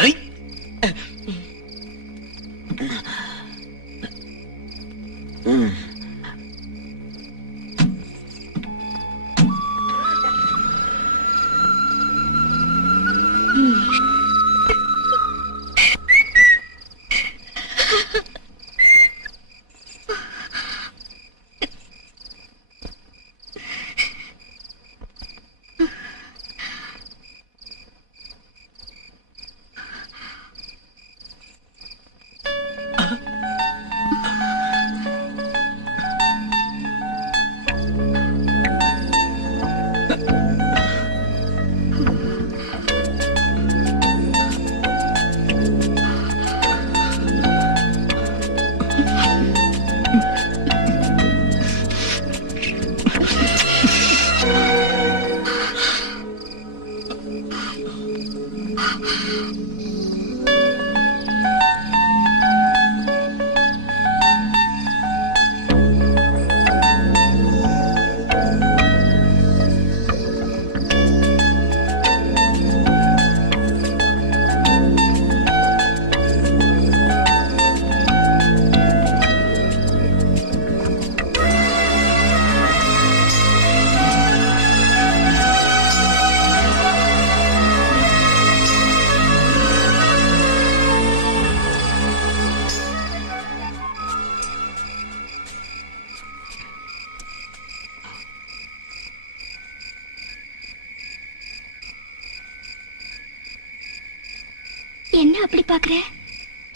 என்ன அப்படி பாக்குற?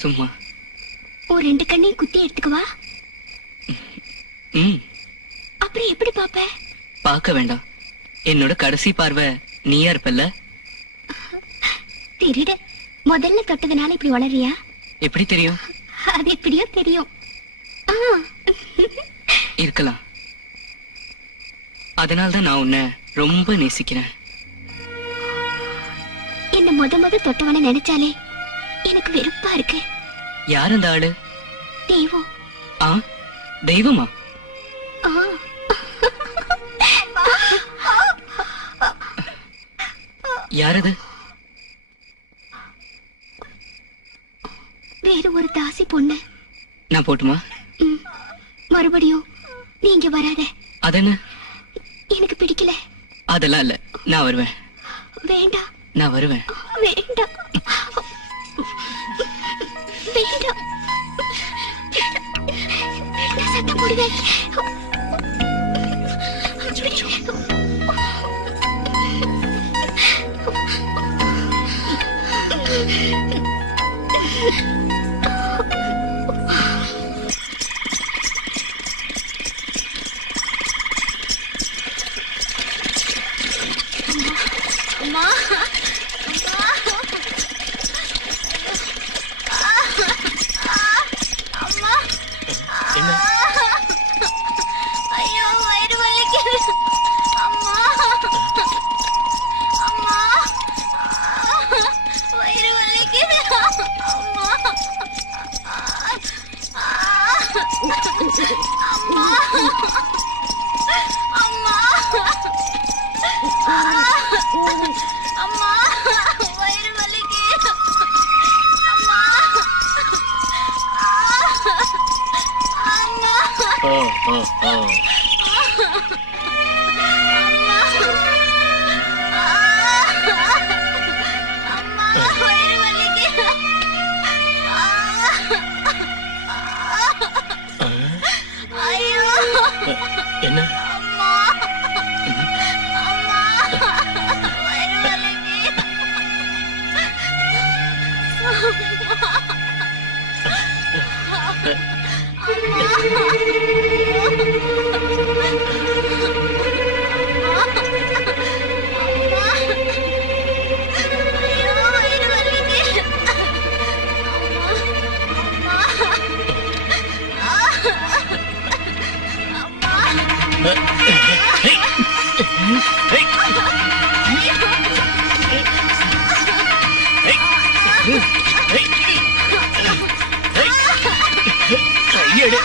சும்மா. ஒரு 2 கண்ணையும் குத்தி எடுத்துக்கவா? அப்புறம் எப்படி பாப்ப? பார்க்க வேண்டாம். என்னோட கடைசி பார்வை நீயா இருப்பல்ல. திருட முதல்ல தொட்டதுனால இப்படி வளரியா? எப்படி தெரியும்? அது எப்படியோ தெரியும். இருக்கலாம். அதனால்தான் நான் உன்னை ரொம்ப நேசிக்கிறேன். என்ன முத தொட்டவன நினைச்சாலே எனக்கு வெறுப்பா இருக்கு. யார் அந்த ஆளு? தெய்வம். ஆ, தெய்வமா? யாரது? வேற ஒரு தாசி பொண்ணு. நான் போட்டுமா? மறுபடியும் நீங்க வராத. அதென்ன? எனக்கு பிடிக்கல. அதெல்லாம் இல்ல, நான் வருவேன். வேண்டாம். நான் வருவேன். வேண்டாம். வேண்டாம். நான் சத்தம் போடுவேன். அம்மா, ஐயோ வயிறு வலிக்குது. அம்மா, அம்மா, வயிறு வலிக்குது. அம்மா, அம்மா, அம்மா, அம்மா, வயிறு வலிக்குது. அம்மா, அம்மா, ஓ ஓ ஓ. அம்மா, வயிறு வலிக்குது. ஐயோ, என்ன? அம்மா, அம்மா, வயிறு வலிக்குது. ஐயோ, வயிறு வலிக்குது. கையெடு.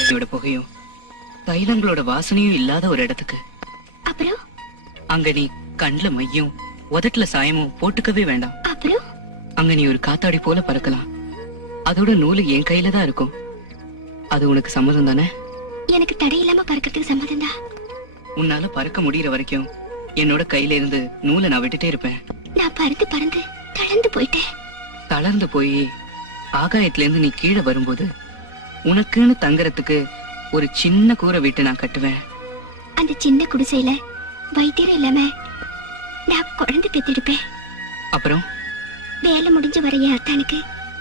என்னோட புகையும் தைலங்களோட வாசனையும் இல்லாத ஒரு இடத்துக்கு. அப்புறம் அங்க நீ கண்ணுல மையும் உதட்டுல சாயமும் போட்டுக்கவே வேண்டாம். அப்புறம் அங்க நீ ஒரு காத்தாடி போல பறக்கலாம். அதோட நூலு என் கையில தான் இருக்கும். அது உனக்கு சம்மதம் தானே? எனக்கு தடை இல்லாம பறக்கிறதுக்கு சம்மதம் தான். உன்னால பறக்க முடியற வரைக்கும் என்னோட கையில இருந்து நூலை நான் விட்டுட்டே இருப்பேன். நான் பறந்து பறந்து தளர்ந்து போயிட்டேன். தளர்ந்து போய் ஆகாயத்துல இருந்து நீ கீழே வரும்போது உனக்குன்னு தங்கறதுக்கு ஒரு சின்ன கூரை வீட்டை நான் கட்டுவேன். அந்த சின்ன குடிசையில வைத்தியர் இல்லாம நான் குழந்தை பெத்தெடுப்பேன். அப்புறம் வேலை முடிஞ்சு வர என் அத்தானுக்கு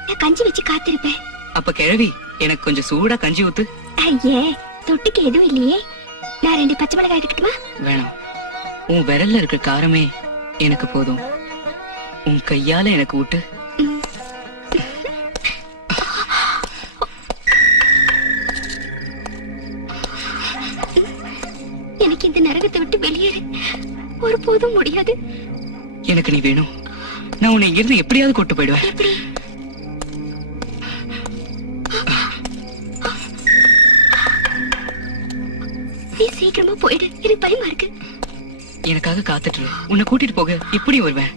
நான் கஞ்சி வச்சு காத்திருப்பேன். அப்ப கிழவி எனக்கு கொஞ்சம் சூடா கஞ்சி ஊத்து. ஐயே, தொட்டுக்கு எதுவும் இல்லையே. நான் 2 பச்சை மிளகாய் எடுக்கட்டுமா? வேணாம், உன் விரல்ல இருக்க காரமே எனக்கு போதும். உன் கையால எனக்கு ஊட்டு. எனக்கு இந்த நரகத்தை விட்டு வெளியேற ஒருபோதும் முடியாது. எனக்கு நீ வேணும். நான் உன்னை இங்கிருந்து எப்படியாவது கூட்டு போயிடுவேன். எப்படி? நீ சீக்கிரமா போயிடு, எனக்கு பயமா இருக்கு. எனக்காக காத்துட்டு இரு. உன்னை கூட்டிட்டு போக இப்படி வருவேன்.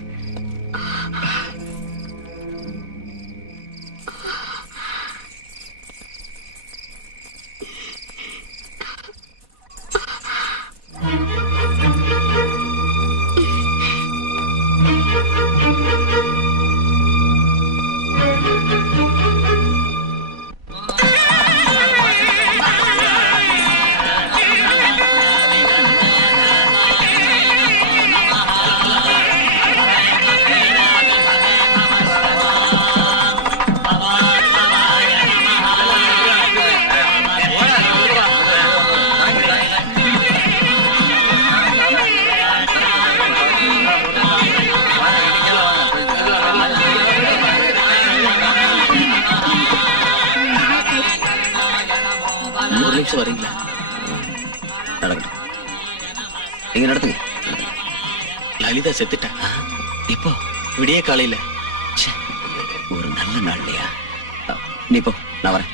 வரீங்களா? நடக்கட்டும். நீங்க நடத்துங்க. லலிதா செத்துட்டா. இப்போ விடிய காலையில. ஒரு நல்ல நாள் இல்லையா? நீ போ, நான் வரேன்.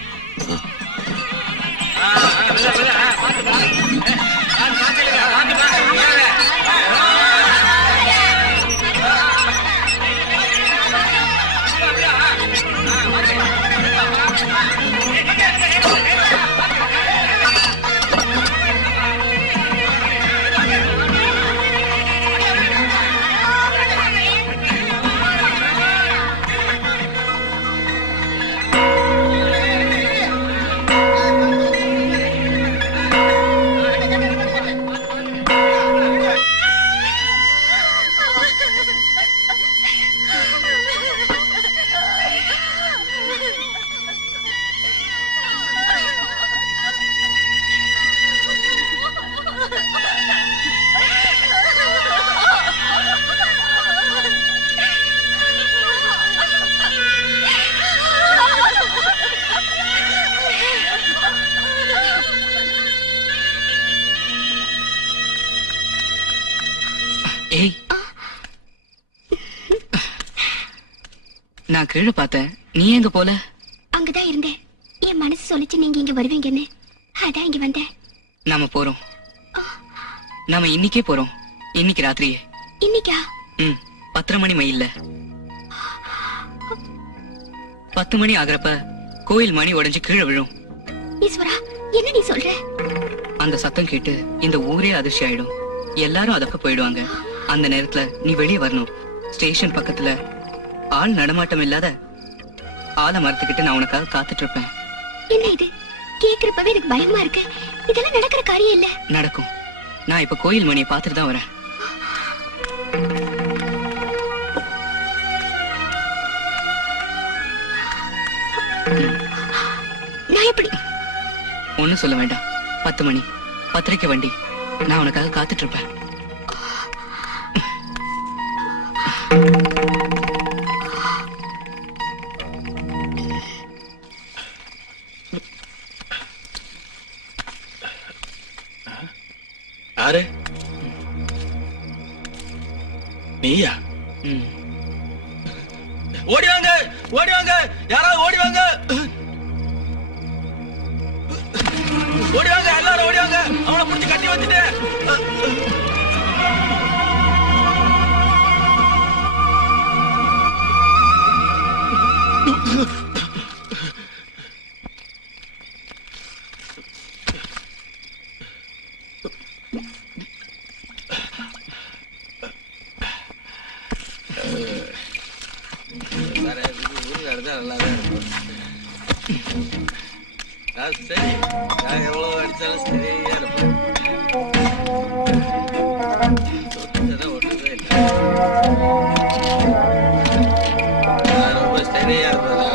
நான் கீழே பார்த்தேன். நீ எங்க போல? அங்கதான் இருந்தேன். என் மனசு சொல்லிச்சு நீங்க இங்க வருவீங்கன்னு. அதான் இங்க வந்தேன். நாம போறோம். நாம இன்னைக்கே போறோம். இன்னைக்கு ராத்திரியே. இன்னைக்கா? 10 மணி மைல்ல. 10 மணி ஆகிறப்ப கோயில் மணி உடைஞ்சு கீழே விழும். ஈஸ்வரா, என்ன நீ சொல்ற? அந்த சத்தம் கேட்டு இந்த ஊரே அதிர்ச்சி ஆயிடும். எல்லாரும் அதப்ப போயிடுவாங்க. அந்த நேரத்துல நீ வெளியே வரணும். ஸ்டேஷன் பக்கத்துல ஆள் நடமாட்டம் இல்லாத ஆல மரத்துக்கிட்டு நான் உனக்காக காத்துட்டு இருப்பேன். என்ன இது? கேக்குறப்பவே எனக்கு பயமா இருக்கு. இதெல்லாம் நடக்கிற காரியம் இல்ல. நடக்கும். நான் இப்ப கோயில் மணியை பார்த்துட்டு தான் வரேன். நான் எப்படி? ஒண்ணும் சொல்ல வேண்டாம். 10 மணி 10:30 வண்டி. நான் உனக்காக காத்துட்டு இருப்பேன். யாரு? நீயா? ஓடி வாங்க, ஓடி வாங்க, யாராவது ஓடி வாங்க, ஓடி வாங்க, எல்லாரும் ஓடி வாங்க, அவனை புடிச்சு கட்டி வச்சுட்டு. சரி, நான் எவ்வளவு அடிச்சாலும் சரியா இருப்பேன். ஒண்ணுமே இல்லை. நான் ரொம்ப சரியா இருப்பதா?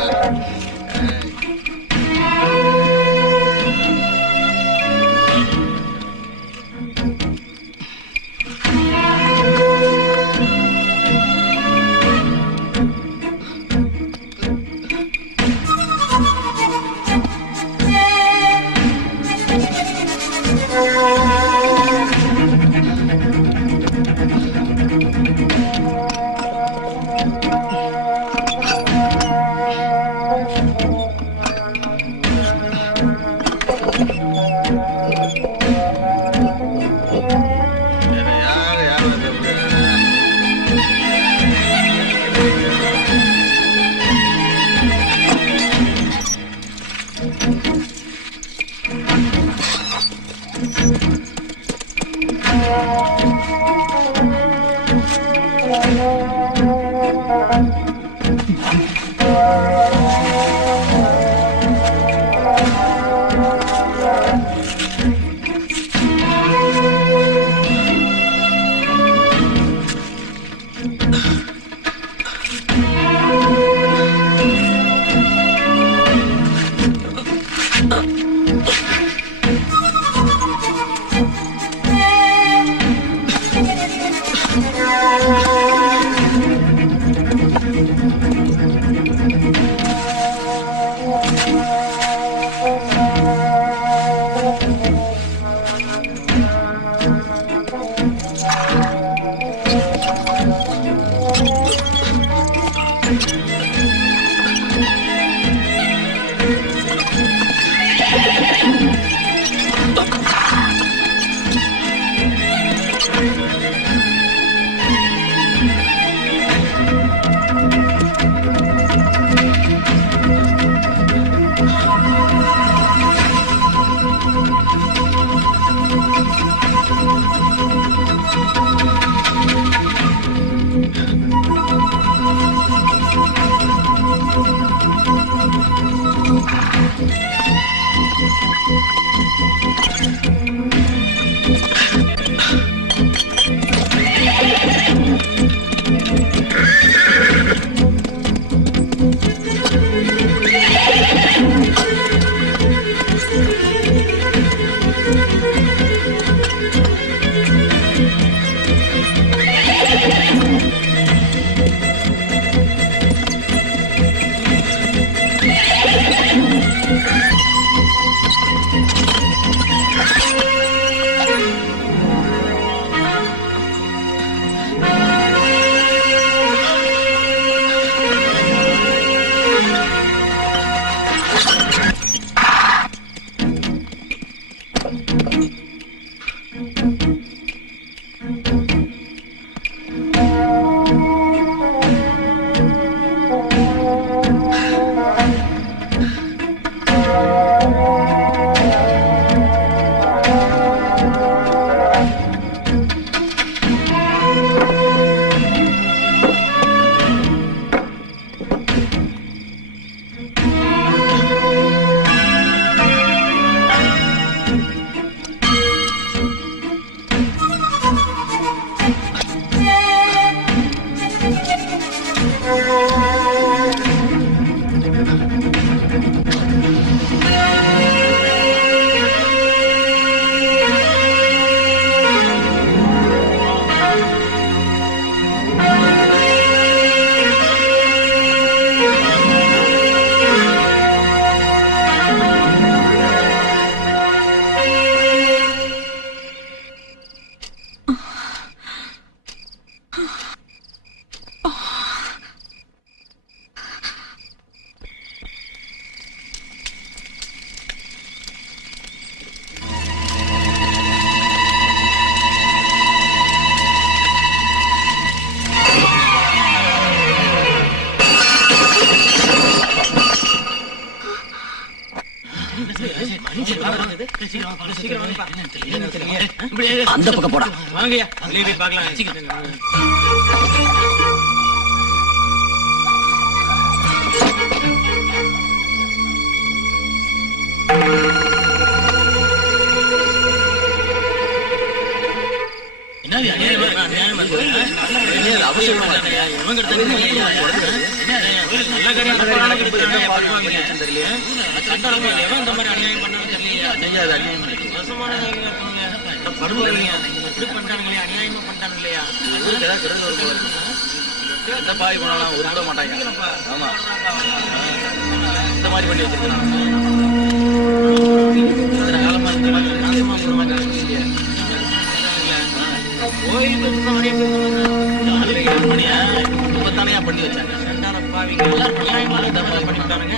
அந்த பக்கம் போடா. வாங்கய்யா பார்க்கலாம். பண்ணி வச்சாங்க பண்ணிட்டானுங்க.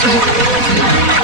Ha